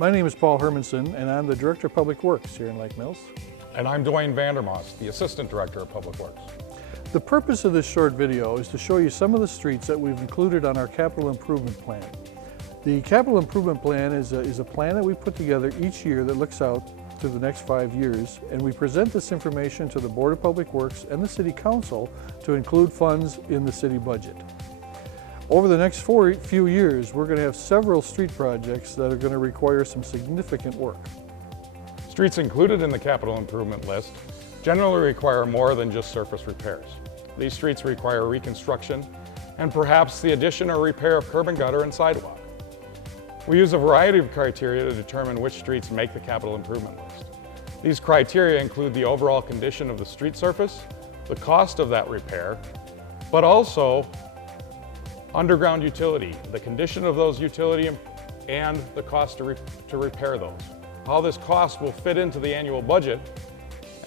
My name is Paul Hermanson, and I'm the Director of Public Works here in Lake Mills. And I'm Dwayne Vandermoss, the Assistant Director of Public Works. The purpose of this short video is to show you some of the streets that we've included on our capital improvement plan. The capital improvement plan is a plan that we put together each year that looks out to the next 5 years, and we present this information to the Board of Public Works and the City Council to include funds in the city budget. Over the next few years, we're going to have several street projects that are going to require some significant work. Streets included in the capital improvement list generally require more than just surface repairs. These streets require reconstruction and perhaps the addition or repair of curb and gutter and sidewalk. We use a variety of criteria to determine which streets make the capital improvement list. These criteria include the overall condition of the street surface, the cost of that repair, but also underground utility, the condition of those utility and the cost to repair those. How this cost will fit into the annual budget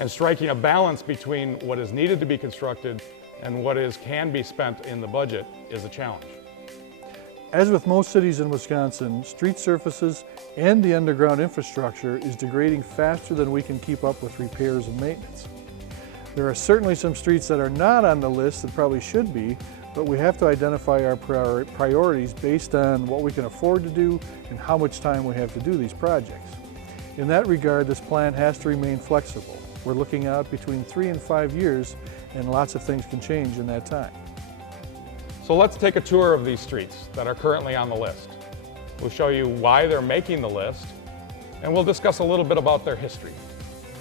and striking a balance between what is needed to be constructed and what can be spent in the budget is a challenge. As with most cities in Wisconsin, street surfaces and the underground infrastructure is degrading faster than we can keep up with repairs and maintenance. There are certainly some streets that are not on the list that probably should be, but we have to identify our priorities based on what we can afford to do and how much time we have to do these projects. In that regard, this plan has to remain flexible. We're looking out between 3 and 5 years, and lots of things can change in that time. So let's take a tour of these streets that are currently on the list. We'll show you why they're making the list, and we'll discuss a little bit about their history.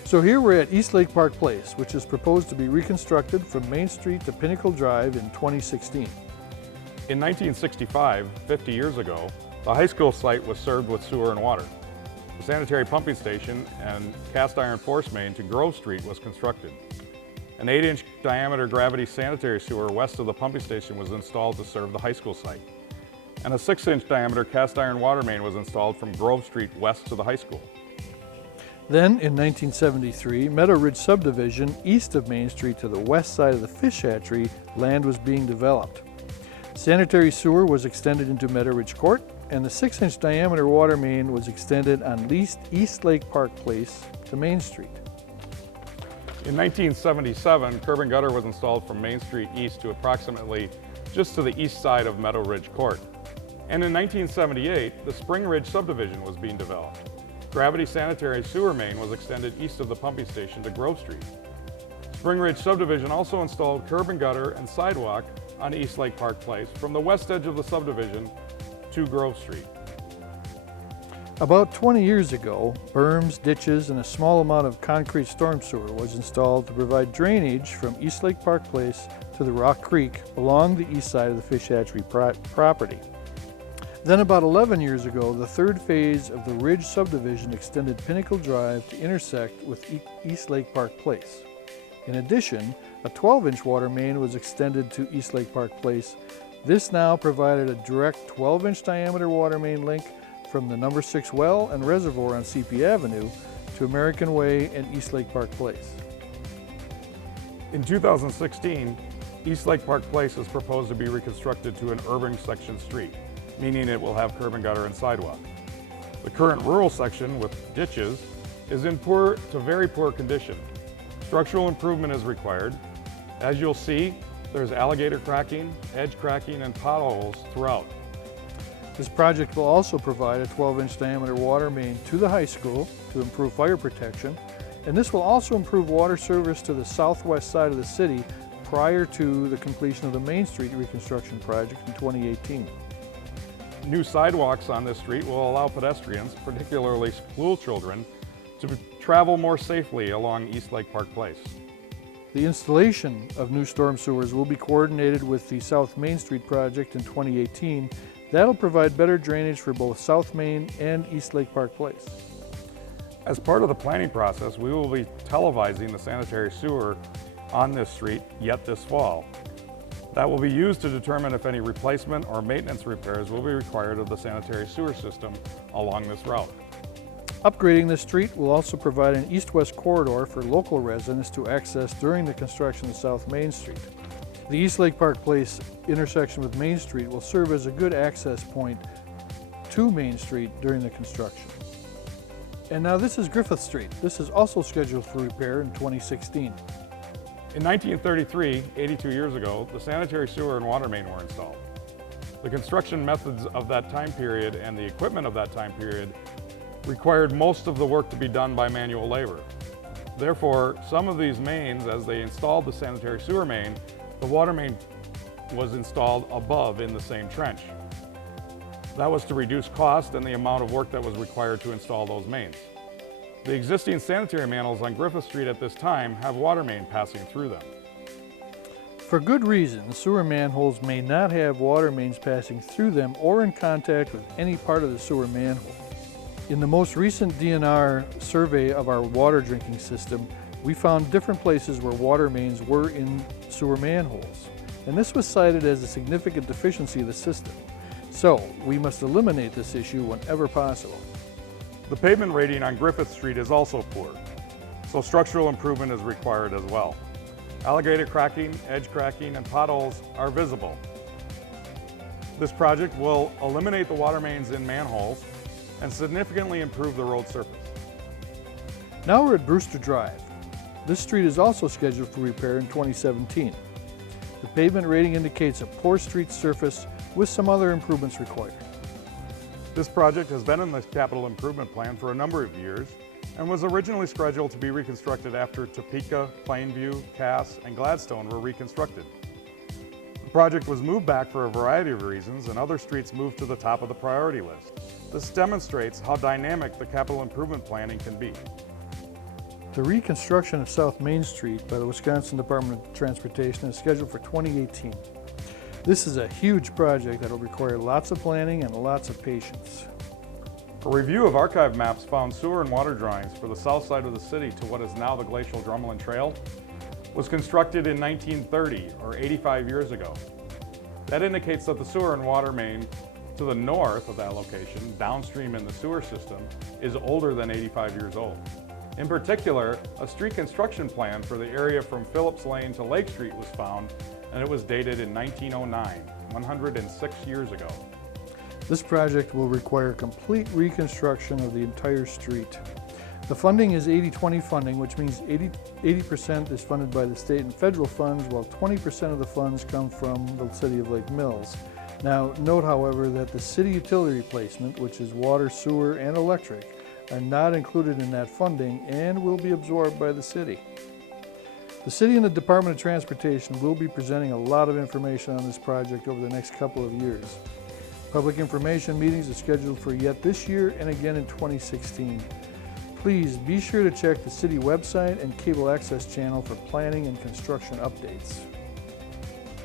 So here we're at East Lake Park Place, which is proposed to be reconstructed from Main Street to Pinnacle Drive in 2016. In 1965, 50 years ago, the high school site was served with sewer and water. The sanitary pumping station and cast iron force main to Grove Street was constructed. An 8-inch diameter gravity sanitary sewer west of the pumping station was installed to serve the high school site. And a 6-inch diameter cast iron water main was installed from Grove Street west to the high school. Then, in 1973, Meadowridge Subdivision, east of Main Street to the west side of the fish hatchery, land was being developed. Sanitary sewer was extended into Meadowridge Court, and the 6-inch diameter water main was extended on East Lake Park Place to Main Street. In 1977, curb and gutter was installed from Main Street east to approximately just to the east side of Meadowridge Court. And in 1978, the Spring Ridge Subdivision was being developed. Gravity sanitary sewer main was extended east of the pumping station to Grove Street. Spring Ridge Subdivision also installed curb and gutter and sidewalk on East Lake Park Place from the west edge of the subdivision to Grove Street. About 20 years ago, berms, ditches, and a small amount of concrete storm sewer was installed to provide drainage from East Lake Park Place to the Rock Creek along the east side of the fish hatchery property. Then about 11 years ago, the third phase of the Ridge Subdivision extended Pinnacle Drive to intersect with East Lake Park Place. In addition, a 12-inch water main was extended to East Lake Park Place. This now provided a direct 12-inch diameter water main link from the number 6 well and reservoir on CP Avenue to American Way and East Lake Park Place. In 2016, East Lake Park Place is proposed to be reconstructed to an urban section street, meaning it will have curb and gutter and sidewalk. The current rural section with ditches is in poor to very poor condition. Structural improvement is required. As you'll see, there's alligator cracking, edge cracking, and potholes throughout. This project will also provide a 12-inch diameter water main to the high school to improve fire protection, and this will also improve water service to the southwest side of the city prior to the completion of the Main Street reconstruction project in 2018. New sidewalks on this street will allow pedestrians, particularly school children, to travel more safely along East Lake Park Place. The installation of new storm sewers will be coordinated with the South Main Street project in 2018. That'll provide better drainage for both South Main and East Lake Park Place. As part of the planning process, we will be televising the sanitary sewer on this street yet this fall. That will be used to determine if any replacement or maintenance repairs will be required of the sanitary sewer system along this route. Upgrading this street will also provide an east-west corridor for local residents to access during the construction of South Main Street. The East Lake Park Place intersection with Main Street will serve as a good access point to Main Street during the construction. And now this is Griffith Street. This is also scheduled for repair in 2016. In 1933, 82 years ago, the sanitary sewer and water main were installed. The construction methods of that time period and the equipment of that time period required most of the work to be done by manual labor. Therefore, some of these mains, as they installed the sanitary sewer main, the water main was installed above in the same trench. That was to reduce cost and the amount of work that was required to install those mains. The existing sanitary manholes on Griffith Street at this time have water main passing through them. For good reason, sewer manholes may not have water mains passing through them or in contact with any part of the sewer manhole. In the most recent DNR survey of our water drinking system, we found different places where water mains were in sewer manholes, and this was cited as a significant deficiency of the system. So, we must eliminate this issue whenever possible. The pavement rating on Griffith Street is also poor, so structural improvement is required as well. Alligator cracking, edge cracking, and potholes are visible. This project will eliminate the water mains in manholes and significantly improve the road surface. Now we're at Brewster Drive. This street is also scheduled for repair in 2017. The pavement rating indicates a poor street surface with some other improvements required. This project has been in the capital improvement plan for a number of years and was originally scheduled to be reconstructed after Topeka, Plainview, Cass, and Gladstone were reconstructed. The project was moved back for a variety of reasons, and other streets moved to the top of the priority list. This demonstrates how dynamic the capital improvement planning can be. The reconstruction of South Main Street by the Wisconsin Department of Transportation is scheduled for 2018. This is a huge project that will require lots of planning and lots of patience. A review of archive maps found sewer and water drawings for the south side of the city to what is now the Glacial Drumlin Trail was constructed in 1930, or 85 years ago. That indicates that the sewer and water main to the north of that location, downstream in the sewer system, is older than 85 years old. In particular, a street construction plan for the area from Phillips Lane to Lake Street was found, and it was dated in 1909, 106 years ago. This project will require complete reconstruction of the entire street. The funding is 80-20 funding, which means 80% is funded by the state and federal funds, while 20% of the funds come from the city of Lake Mills. Now, note, however, that the city utility replacement, which is water, sewer, and electric, are not included in that funding and will be absorbed by the city. The city and the Department of Transportation will be presenting a lot of information on this project over the next couple of years. Public information meetings are scheduled for yet this year and again in 2016. Please be sure to check the city website and cable access channel for planning and construction updates.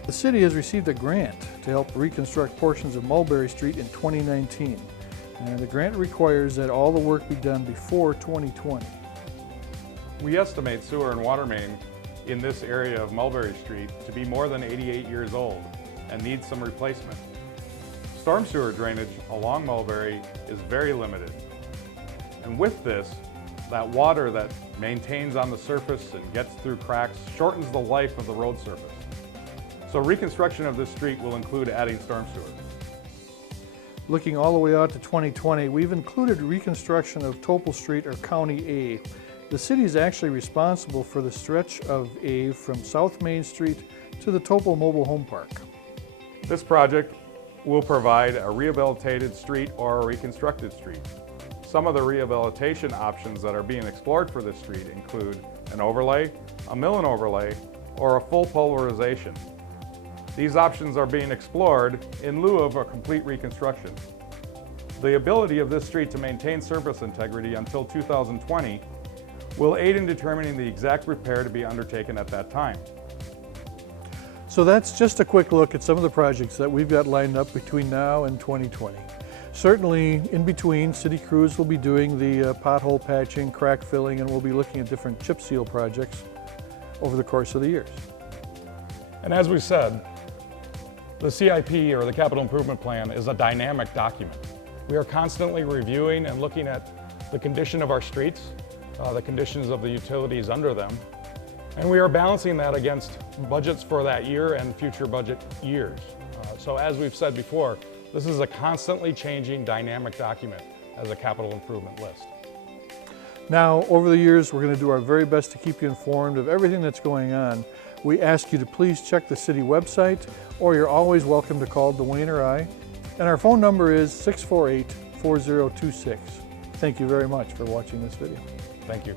The city has received a grant to help reconstruct portions of Mulberry Street in 2019. And the grant requires that all the work be done before 2020. We estimate sewer and water main in this area of Mulberry Street to be more than 88 years old and needs some replacement. Storm sewer drainage along Mulberry is very limited. And with this, that water that maintains on the surface and gets through cracks shortens the life of the road surface. So reconstruction of this street will include adding storm sewer. Looking all the way out to 2020, we've included reconstruction of Topel Street, or County A. The city is actually responsible for the stretch of A from South Main Street to the Topel Mobile Home Park. This project will provide a rehabilitated street or a reconstructed street. Some of the rehabilitation options that are being explored for this street include an overlay, a mill and overlay, or a full polarization. These options are being explored in lieu of a complete reconstruction. The ability of this street to maintain surface integrity until 2020 will aid in determining the exact repair to be undertaken at that time. So that's just a quick look at some of the projects that we've got lined up between now and 2020. Certainly in between, city crews will be doing the pothole patching, crack filling, and we'll be looking at different chip seal projects over the course of the years. And as we said, the CIP, or the Capital Improvement Plan, is a dynamic document. We are constantly reviewing and looking at the condition of our streets, the conditions of the utilities under them, and we are balancing that against budgets for that year and future budget years. So as we've said before, this is a constantly changing dynamic document as a capital improvement list. Now, over the years, we're going to do our very best to keep you informed of everything that's going on. We ask you to please check the city website, or you're always welcome to call Dwayne or I. And our phone number is 648-4026. Thank you very much for watching this video. Thank you.